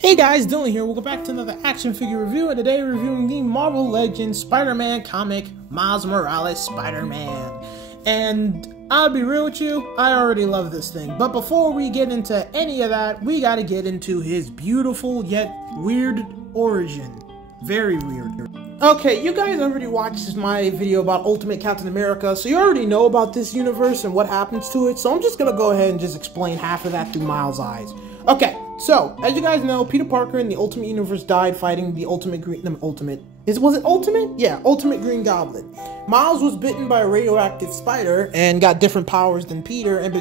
Hey guys, Dylan here. Welcome back to another action figure review, and today we're reviewing the Marvel Legends Spider-Man comic, Miles Morales Spider-Man. And I'll be real with you, I already love this thing. But before we get into any of that, we gotta get into his beautiful yet weird origin. Very weird. Okay, you guys already watched my video about Ultimate Captain America, so you already know about this universe and what happens to it, so I'm just gonna go ahead and just explain half of that through Miles' eyes. Okay, so, as you guys know, Peter Parker in the Ultimate Universe died fighting the Ultimate Green Goblin. Miles was bitten by a radioactive spider and got different powers than Peter and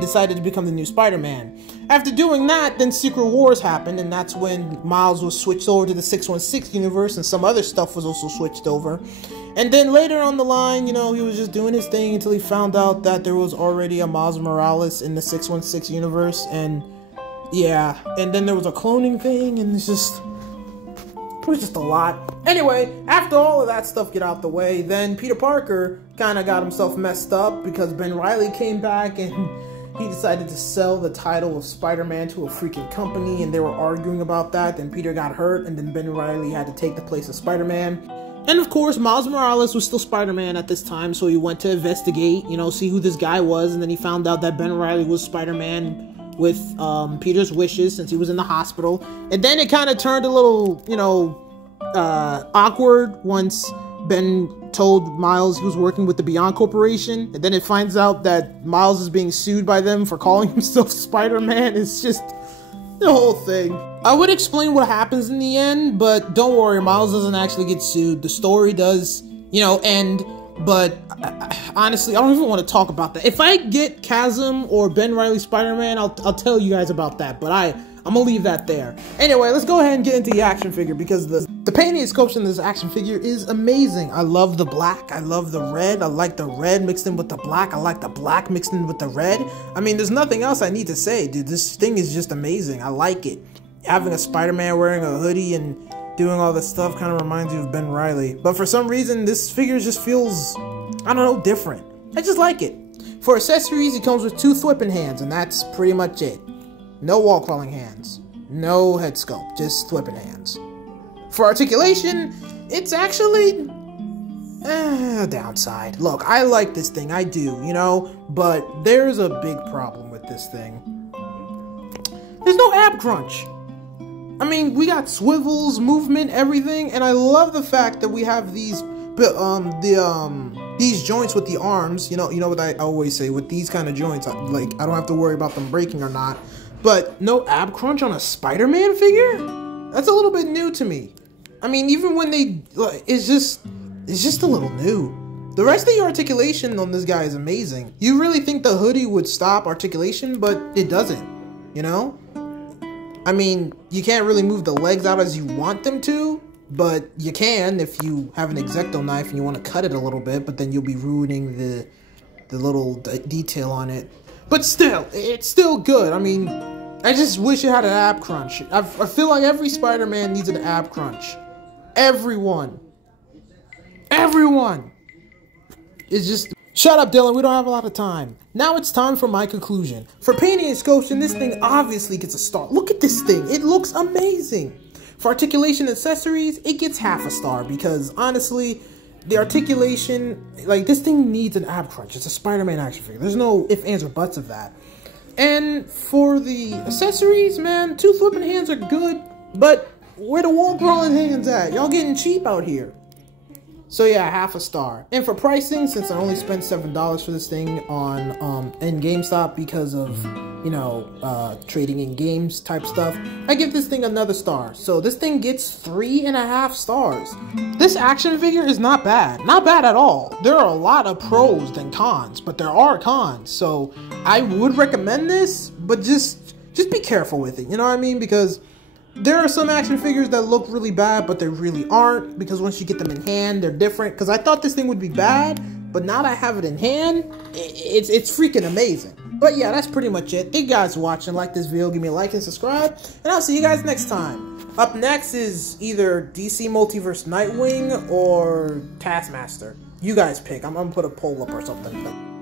decided to become the new Spider-Man. After doing that, then Secret Wars happened, and that's when Miles was switched over to the 616 universe, and some other stuff was also switched over. And then later on the line, you know, he was just doing his thing until he found out that there was already a Miles Morales in the 616 universe, and yeah, and then there was a cloning thing, and it was just a lot. Anyway, after all of that stuff get out the way, then Peter Parker kind of got himself messed up because Ben Reilly came back and he decided to sell the title of Spider-Man to a freaking company, and they were arguing about that. Then Peter got hurt, and then Ben Reilly had to take the place of Spider-Man. And of course, Miles Morales was still Spider-Man at this time, so he went to investigate, you know, see who this guy was, and then he found out that Ben Reilly was Spider-Man with Peter's wishes since he was in the hospital. And then it kind of turned a little, you know, awkward once Ben told Miles he was working with the Beyond Corporation, and then it finds out that Miles is being sued by them for calling himself Spider-Man. It's just the whole thing. I would explain what happens in the end, but don't worry, Miles doesn't actually get sued. The story does, you know, end. But honestly, I don't even want to talk about that. If I get Chasm or Ben Reilly Spider-Man, I'll tell you guys about that. But I'm gonna leave that there. Anyway, let's go ahead and get into the action figure, because the painting and sculpture in this action figure is amazing. I love the black. I love the red. I like the red mixed in with the black. I like the black mixed in with the red. I mean, there's nothing else I need to say, dude. This thing is just amazing. I like it. Having a Spider-Man wearing a hoodie and doing all this stuff kind of reminds you of Ben Reilly. But for some reason, this figure just feels, I don't know, different. I just like it. For accessories, he comes with 2 whipping hands, and that's pretty much it. No wall crawling hands. No head sculpt, just whipping hands. For articulation, it's actually a downside. Look, I like this thing, I do, you know, but there's a big problem with this thing. There's no ab crunch. I mean, we got swivels, movement, everything, and I love the fact that we have these joints with the arms. You know what I always say, with these kind of joints, like, I don't have to worry about them breaking or not. But no ab crunch on a Spider-Man figure? That's a little bit new to me. I mean, even when they, it's just a little new. The rest of the articulation on this guy is amazing. You really think the hoodie would stop articulation, but it doesn't, you know? I mean, you can't really move the legs out as you want them to, but you can if you have an X-Acto knife and you want to cut it a little bit, but then you'll be ruining the little detail on it. But still, it's still good. I mean, I just wish it had an ab crunch. I feel like every Spider-Man needs an ab crunch. Everyone. It's just... Shut up, Dylan. We don't have a lot of time. Now it's time for my conclusion. For painting and sculpting, this thing obviously gets a star. Look at this thing. It looks amazing. For articulation accessories, it gets half a star, because honestly, the articulation, like, this thing needs an ab crunch. It's a Spider-Man action figure. There's no ifs, ands, or buts of that. And for the accessories, man, 2 flipping hands are good, but where the wall crawling hands at? Y'all getting cheap out here. So yeah, half a star. And for pricing, since I only spent $7 for this thing on in GameStop because of, you know, trading in games type stuff, I give this thing another star. So this thing gets 3.5 stars. This action figure is not bad. Not bad at all. There are a lot of pros than cons, but there are cons. So I would recommend this, but just be careful with it. You know what I mean? Because there are some action figures that look really bad, but they really aren't, because once you get them in hand, they're different. Because I thought this thing would be bad, but now that I have it in hand, it's freaking amazing. But yeah, that's pretty much it. Thank you guys for watching. Like this video, give me a like and subscribe, and I'll see you guys next time. Up next is either DC Multiverse Nightwing or Taskmaster. You guys pick. I'm gonna put a poll up or something.